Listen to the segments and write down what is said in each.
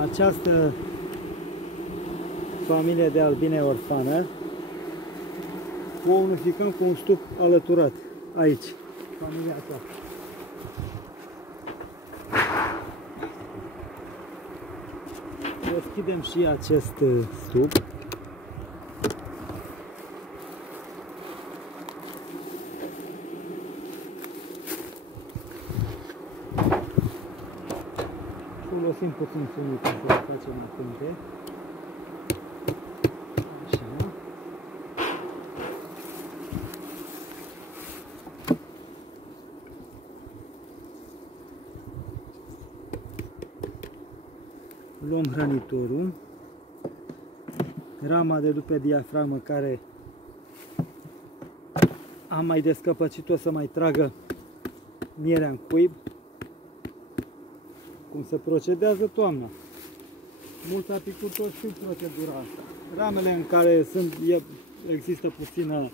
Această familie de albine orfană o unificăm cu un stup alăturat aici, familia aceasta. Deschidem și acest stup. Folosim puțin fumul pentru a face mai punte. Așa. Luăm hrănitorul, rama de după diafragmă care am mai descăpăcit-o să mai tragă mierea în cuib, cum se procedează toamna. Mulți apicultori știu procedura asta. Ramele în care există puțină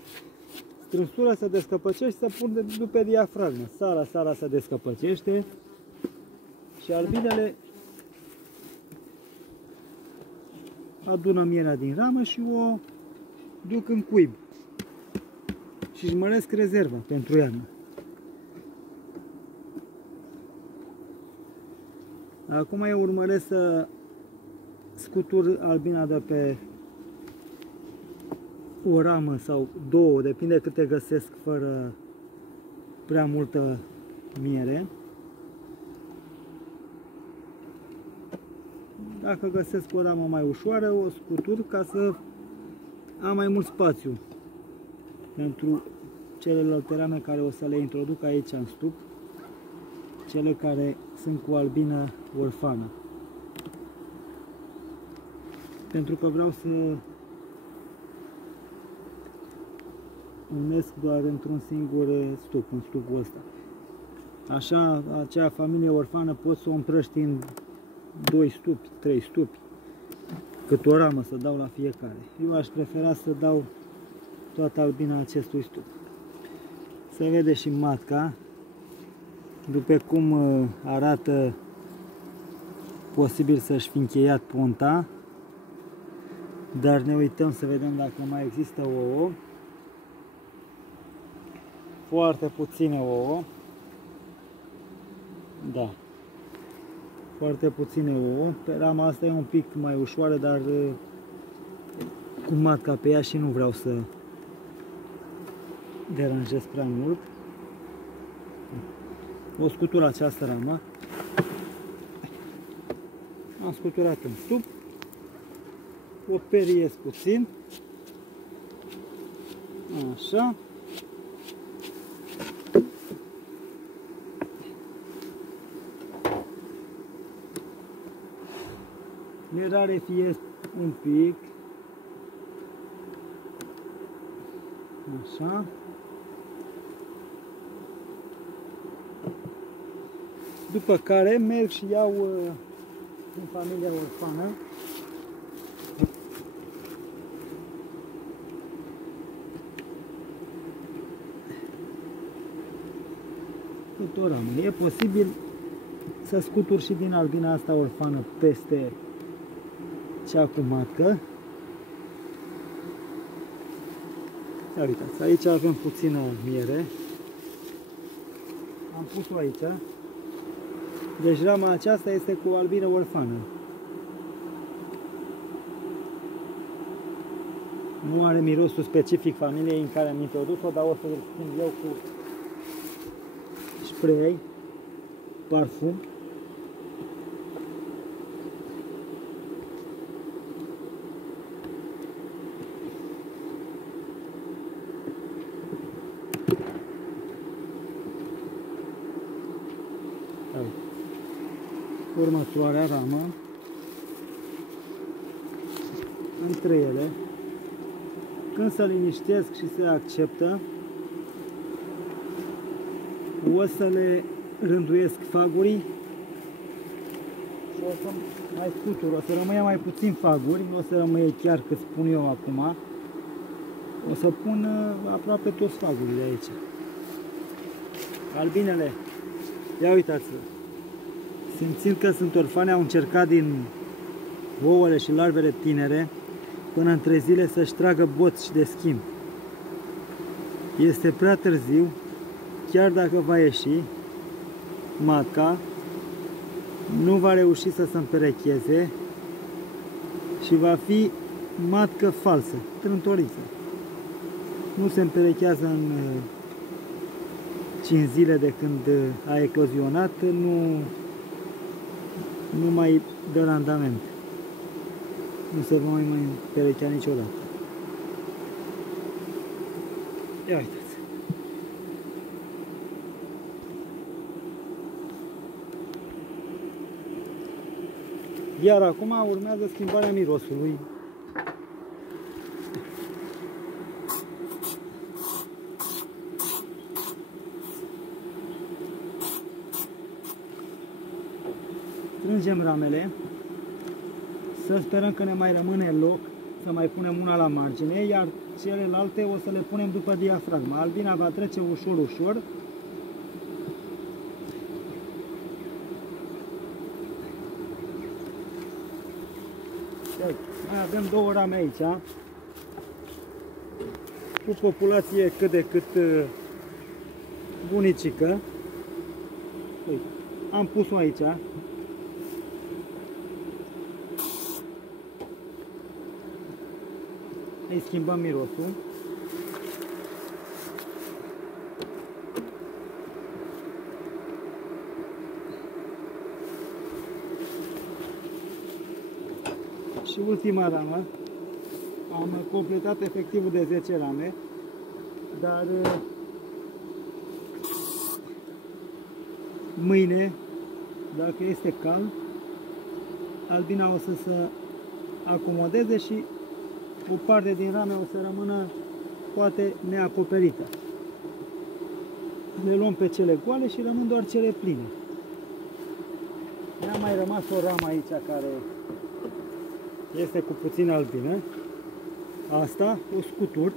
strânsură se descăpăcește și se pune după diafragmă. Sara se descăpăcește și albinele adună mierea din ramă și o duc în cuib și își măresc rezerva pentru iarnă. Acum eu urmăresc să scutur albina de pe o ramă sau două, depinde câte găsesc fără prea multă miere. Dacă găsesc o ramă mai ușoară, o scutur ca să am mai mult spațiu pentru celelalte rame care o să le introduc aici în stup, cele care sunt cu albină orfană. Pentru că vreau să unesc doar într-un singur stup, în stupul ăsta. Așa, acea familie orfană pot să o împrăști în 2 stupi, 3 stupi, cât o ramă să dau la fiecare. Eu aș prefera să dau toată albina acestui stup. Se vede și matca, după cum arată, posibil să-și fi încheiat punta, dar ne uităm să vedem dacă mai există ouă. Foarte puține ouă. Da. Foarte puține ouă. Pe rama asta e un pic mai ușoară, dar cu matca pe ea și nu vreau să deranjez prea mult. O scutur această ramă. Am scuturat în stup. O periez puțin. Așa. Le rarefiez un pic. Așa. După care merg și iau din familia orfană cât o ramă. E posibil să scutur și din albina asta orfană peste cea cu matcă. Ia uitați, aici avem puțină miere. Am pus-o aici. Deci rama aceasta este cu albină orfană. Nu are mirosul specific familiei în care am introdus-o, dar o să-l schimb eu cu spray, parfum. Următoarea ramă, între ele, când se liniștesc și se acceptă, o să le rânduiesc fagurii și o să mai scutur, o să rămâie mai puțin faguri, nu o să rămâie chiar cât spun eu acum, o să pun aproape toți fagurii de aici. Albinele, ia uitați-vă, Simțind că sunt orfane, au încercat din ouăle și larvele tinere până în 3 zile să-și tragă boți de schimb. Este prea târziu, chiar dacă va ieși, matca nu va reuși să se împerecheze și va fi matcă falsă, trântoriță. Nu se împerechează în 5 zile de când a eclozionat, nu mai dă randament. Nu se va mai împerechea niciodată. Ia uitați. Iar acum urmează schimbarea mirosului. Strângem ramele, să sperăm că ne mai rămâne loc să mai punem una la margine, iar celelalte o să le punem după diafragma. Albina va trece ușor, ușor. Mai avem 2 rame aici, cu populație cât de cât bunicică. Uite, am pus-o aici. Îi schimbăm mirosul. Și ultima ramă. Am completat efectivul de 10 rame, dar mâine, dacă este cald, albina o să se acomodeze și o parte din rame o să rămână poate neacoperită. Le luăm pe cele goale și rămân doar cele pline. Ne-a mai rămas o ramă aici care este cu puțină albină. Asta, o scutur.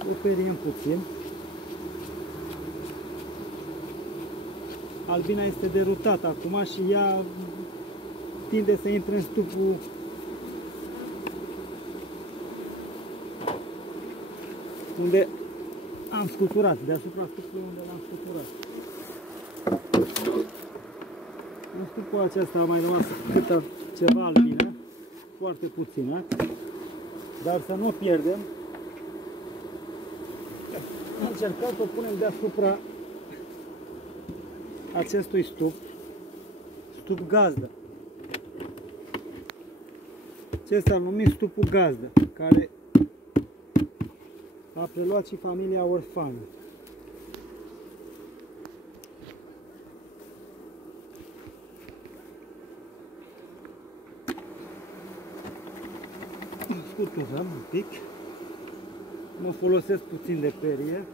O periem puțin. Albina este derutată acum și ea tinde să intre în stupul unde am scuturat, deasupra stupului unde l-am scuturat. În stupul acesta a mai rămas ceva albină, foarte puțină, dar să nu o pierdem. Am încercat să o punem deasupra acestui stup gazdă. Acesta îl numim stupul gazdă, care a preluat și familia orfană. Scuturăm un pic. Mă folosesc puțin de perie.